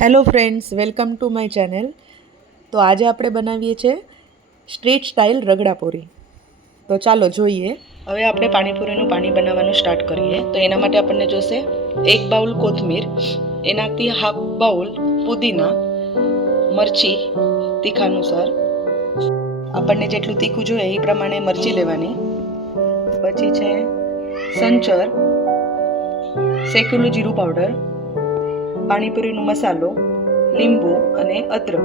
Hello friends, welcome to my channel. તો આજે આપણે બનાવીએ છીએ સ્ટ્રીટ સ્ટાઇલ રગડાપુરી. તો ચાલો જોઈએ. હવે આપણે પાણીપુરીનું પાણી બનાવવાનું સ્ટાર્ટ કરીએ. તો એના માટે આપણને જોશે 1 બાઉલ કોથમીર, એનાથી હાફ બાઉલ પુદીના, મરચી તીખાનુસાર, આપણને જેટલું તીખું જોઈએ એ પ્રમાણે મરચી લેવાની. પછી છે સંચર, શેકેલું જીરું પાવડર, પાણીપુરીનો મસાલો, લીંબુ અને અદરક.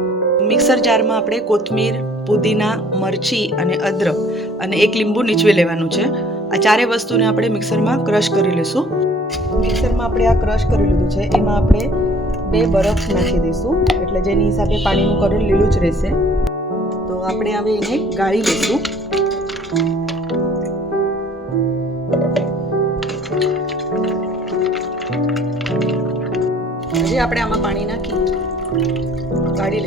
મિક્સર જારમાં આપણે કોથમીર, પુદીના, મરચી અને અદરક અને 1 લીંબુ નીચવી લેવાનું છે. આ ચારે વસ્તુને આપણે મિક્સરમાં ક્રશ કરી લઈશું. મિક્સરમાં આપણે આ ક્રશ કરી લીધું છે, એમાં આપણે 2 બરફ નાખી દઈશું, એટલે જેની હિસાબે પાણીનું કલર લીલું જ રહેશે. તો આપણે હવે એને ગાળી લઈશું. હજી આપણે આમાં પાણી નાખી ગાળી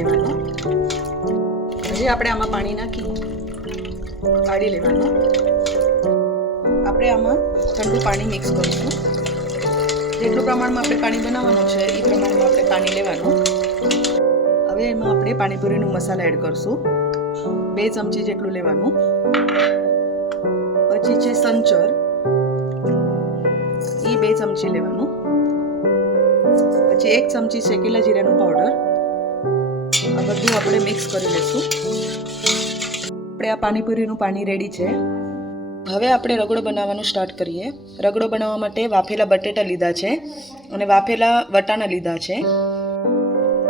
લેવાનું. આપણે આમાં ઠંડુ પાણી મિક્સ કરીશું. જેટલું પ્રમાણમાં આપણે પાણી બનાવવાનું છે એ પ્રમાણમાં આપણે પાણી લેવાનું. હવે એમાં આપણે પાણીપુરીનો મસાલા એડ કરશું. 2 ચમચી જેટલું લેવાનું. પછી છે સંચર, એ 2 ચમચી લેવાનું. પછી 1 ચમચી શેકેલા જીરાનું પાવડર. આ બધું આપણે મિક્સ કરી લઈશું. આપણે આ પાણીપુરીનું પાણી રેડી છે. હવે આપણે રગડો બનાવવાનું સ્ટાર્ટ કરીએ. રગડો બનાવવા માટે વાફેલા બટેટા લીધા છે અને વાફેલા વટાણા લીધા છે.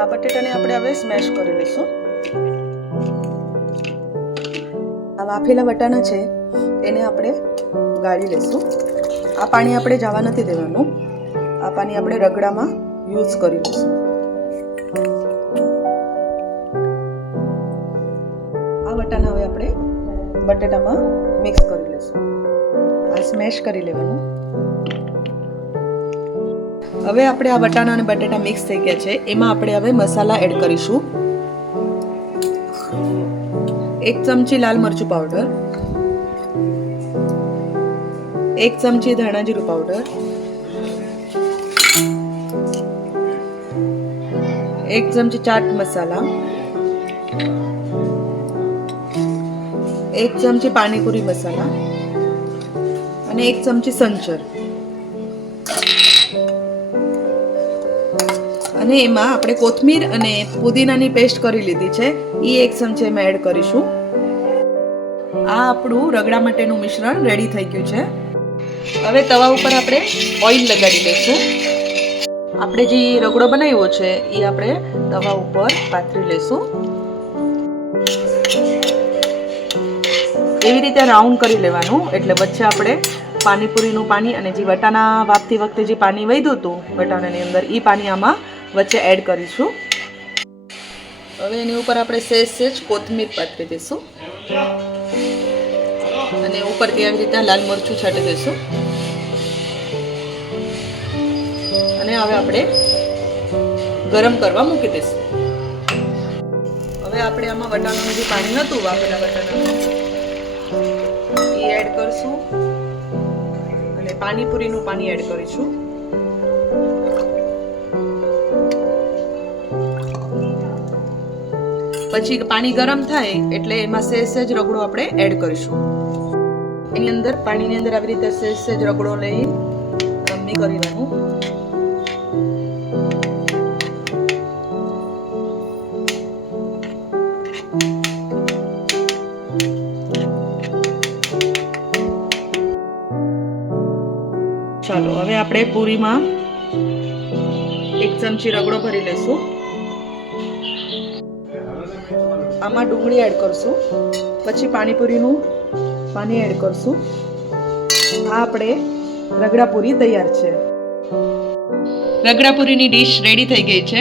આ બટેટાને આપણે હવે સ્મેશ કરી લઈશું. આ વાફેલા વટાણા છે એને આપણે ગાળી લઈશું. આ પાણી આપણે જવા નથી દેવાનું. આ પાણી આપણે રગડામાં યુઝ કરી લઈશું. આ વટાણા હવે આપણે બટેટામાં મિક્સ કરી લઈશું. આ સ્મેશ કરી લેવાનું. હવે આપણે આ વટાણા અને બટેટા મિક્સ થઈ ગયા છે, એમાં આપણે હવે મસાલા એડ કરીશું. 1 ચમચી લાલ મરચું પાવડર, 1 ચમચી ધાણા જીરું પાવડર, 1 ચમચી ચાટ મસાલા, 1 ચમચી પાણીપુરી મસાલા અને 1 ચમચી સંચર. અને એમાં આપણે કોથમીર અને પુદીનાની પેસ્ટ કરી લીધી છે, એ 1 ચમચી એમાં એડ કરીશું. આ આપણું રગડા માટેનું મિશ્રણ રેડી થઈ ગયું છે. હવે તવા ઉપર આપણે ઓઇલ લગાડી દઈશું. આપણે જે રગડો બનાવ્યો છે એ આપણે તવા ઉપર પાથરી લઈશું. એવી રીતે રાઉન્ડ કરી લેવાનું, એટલે વચ્ચે આપણે પાણીપુરીનું પાણી અને જે વટાણા વાપતી વખતે જે પાણી વધ્યું હતું વટાણાની અંદર, એ પાણી આમાં વચ્ચે એડ કરીશું. હવે એની ઉપર આપણે સહેજ કોથમીર પાથરી દઈશું અને ઉપરથી આવી રીતે લાલ મરચું છાંટી દઈશું. અને હવે આપણે ગરમ કરવા મૂકી દઈશું. હવે આપણે આમાં વટાણાનું જે પાણી હતું વાપરેલા વટાણાનું એ એડ કરશું અને પાણીપુરીનું પાણી એડ કરીશું. પછી પાણી ગરમ થાય એટલે એમાં સહેજ રગડો આપણે એડ કરીશું. એની અંદર પાણીની અંદર આવી રીતે સહેજ રગડો લઈ ગરમી કરી લેવાનું. ચાલો હવે આપણે પૂરીમાં 1 ચમચી રગડો ભરી લઈશું. આમાં ડુંગળી એડ કરશું. પછી પાણીપુરીનું પાણી એડ કરશું. આ આપણે રગડાપુરી તૈયાર છે. રગડાપુરીની ડીશ રેડી થઈ ગઈ છે.